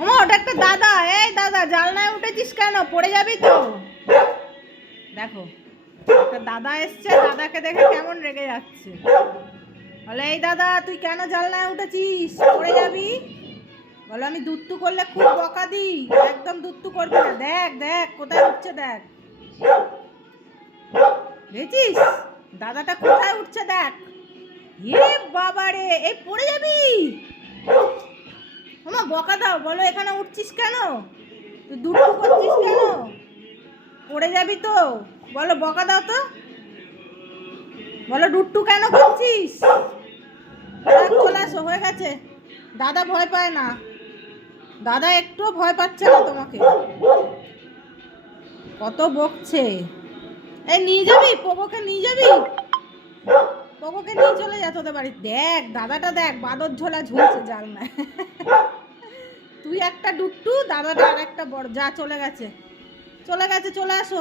ওমা ওটা একটা দাদা। এই দাদা, জানলায় উঠেছিস কেন? পড়ে যাবি তো। দেখো, একটা দাদা এসছে, দাদাকে দেখে কেমন রেগে যাচ্ছে। বলে, এই দাদা তুই কেন জানলায় উঠেছিস? পড়ে যাবি। বলে, আমি দুত্তু করলে খুব বকা দিই, একদম দুত্তু করবি না। দেখ দেখ কোথায় উঠছে, দেখ দেখছিস দাদাটা কোথায় উঠছে, দেখ। এ বাবা রে, এই পড়ে যাবি। ওমা বকা দাও, বলো এখানে উঠছিস কেন? তুই দুট্টু করছিস কেন? পড়ে যাবি তো। বলো, বকা দাও তো। বলো, দুট্টু কেন করছিস? চলে আসো, হয়ে গেছে। দাদা ভয় পায় না, দাদা একটুও ভয় পাচ্ছে না তোমাকে। কত বকছে। এই নিয়ে যাবি পোকোকে, নিয়ে যাবি পোকোকে, নিয়ে চলে যা তোদের বাড়ি। দেখ দাদাটা, দেখ বাদর ঝোলা ঝুলছে জানলায়। তুই একটা ডুট্টু, দাদাটা আর একটা বড়। যা, চলে গেছে, চলে গেছে, চলে আসো।